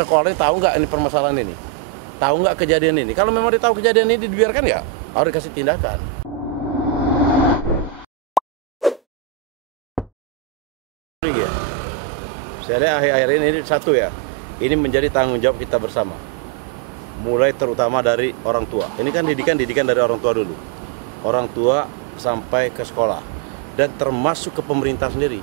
sekolahnya tahu nggak ini permasalahan ini, tahu nggak kejadian ini. Kalau memang dia tahu kejadian ini dibiarkan ya harus dikasih tindakan. Saya lihat akhir-akhir ini satu ya, ini menjadi tanggung jawab kita bersama. Mulai terutama dari orang tua. Ini kan didikan dari orang tua dulu. Orang tua sampai ke sekolah. Dan termasuk ke pemerintah sendiri.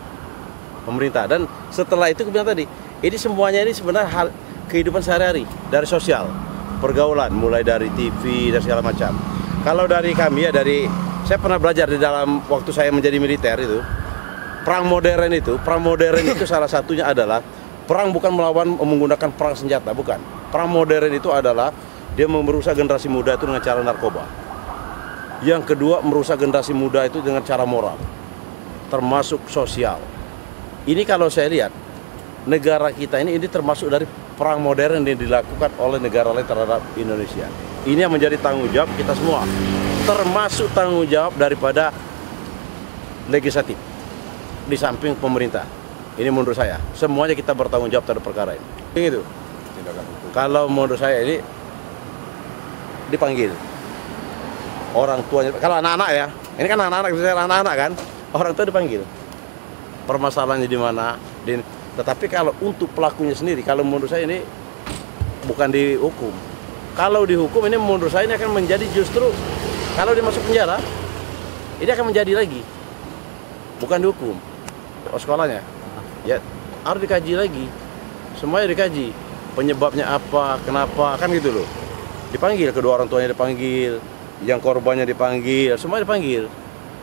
Pemerintah. Dan setelah itu kemudian tadi, ini semuanya ini sebenarnya hal kehidupan sehari-hari. Dari sosial, pergaulan, mulai dari TV dan segala macam. Kalau dari kami ya, saya pernah belajar di dalam waktu saya menjadi militer itu. Perang modern itu salah satunya adalah perang bukan menggunakan perang senjata, bukan. Perang modern itu adalah dia merusak generasi muda itu dengan cara narkoba. Yang kedua, merusak generasi muda itu dengan cara moral, termasuk sosial. Ini kalau saya lihat, negara kita ini termasuk dari perang modern yang dilakukan oleh negara lain terhadap Indonesia. Ini yang menjadi tanggung jawab kita semua, termasuk tanggung jawab daripada legislatif. Di samping pemerintah, ini menurut saya semuanya kita bertanggung jawab terhadap perkara ini. Itu. Kalau menurut saya ini dipanggil orang tuanya. Kalau anak-anak ya, ini kan anak-anak kan, orang tua dipanggil. Permasalahannya di mana? Tetapi kalau untuk pelakunya sendiri, kalau menurut saya ini bukan dihukum. Kalau dihukum ini menurut saya ini akan menjadi justru kalau dia masuk penjara, ini akan menjadi lagi, bukan dihukum. Sekolahnya ya harus dikaji lagi, semuanya dikaji, penyebabnya apa, kenapa, kan gitu loh. Dipanggil, kedua orang tuanya dipanggil, yang korbannya dipanggil, semua dipanggil.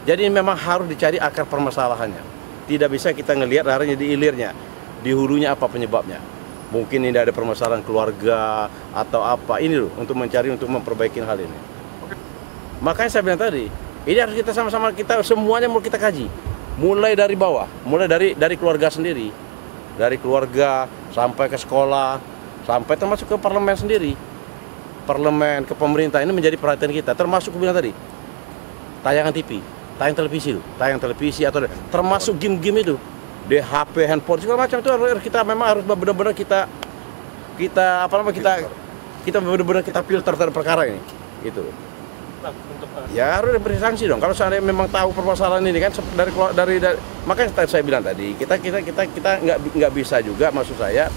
Jadi memang harus dicari akar permasalahannya. Tidak bisa kita ngelihat harinya di hilirnya, di hulunya apa penyebabnya. Mungkin ini ada permasalahan keluarga atau apa, ini loh untuk mencari, untuk memperbaiki hal ini. Makanya saya bilang tadi, ini harus kita sama-sama, kita semuanya mau kita kaji. Mulai dari bawah, mulai dari keluarga sendiri, dari keluarga sampai ke sekolah, sampai termasuk ke parlemen sendiri, parlemen, ke pemerintah, ini menjadi perhatian kita. Termasuk bilang tadi, tayangan TV, tayang televisi atau termasuk game-game itu, di HP, handphone segala macam itu kita memang harus benar-benar kita benar-benar kita filter terhadap perkara ini, gitu. Ya harus diberi sanksi dong. Kalau seandainya memang tahu permasalahan ini kan dari makanya saya bilang tadi kita nggak bisa juga, maksud saya,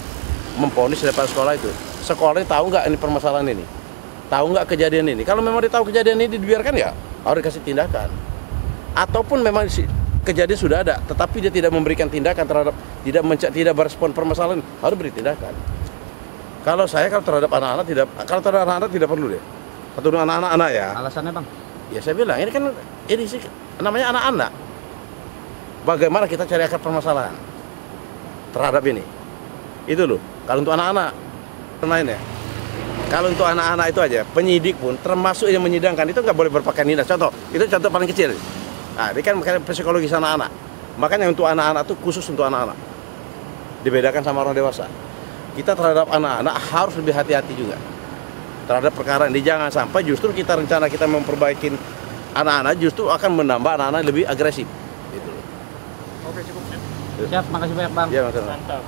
memvonis daripada sekolah itu. Sekolahnya tahu nggak ini permasalahan ini, tahu nggak kejadian ini. Kalau memang dia tahu kejadian ini dibiarkan ya harus dikasih tindakan. Ataupun memang kejadian sudah ada, tetapi dia tidak memberikan tindakan terhadap, tidak berespon permasalahan, harus beri tindakan. Kalau terhadap anak-anak tidak perlu deh. Atau anak-anak ya. Alasannya bang? Ya saya bilang ini kan ini sih namanya anak-anak. Bagaimana kita cari akar permasalahan terhadap ini? Itu loh. Kalau untuk anak-anak lain ya. Kalau untuk anak-anak itu aja, penyidik pun termasuk yang menyidangkan itu nggak boleh berpakaian dinas. Contoh, itu contoh paling kecil. Nah, ini kan psikologis anak-anak. Makanya untuk anak-anak itu khusus untuk anak-anak. Dibedakan sama orang dewasa. Kita terhadap anak-anak harus lebih hati-hati juga terhadap perkara ini. Jangan sampai justru rencana kita memperbaiki anak-anak justru akan menambah anak-anak lebih agresif. Gitu. Oke, cukup. Siap, makasih banyak bang. Ya, mantap.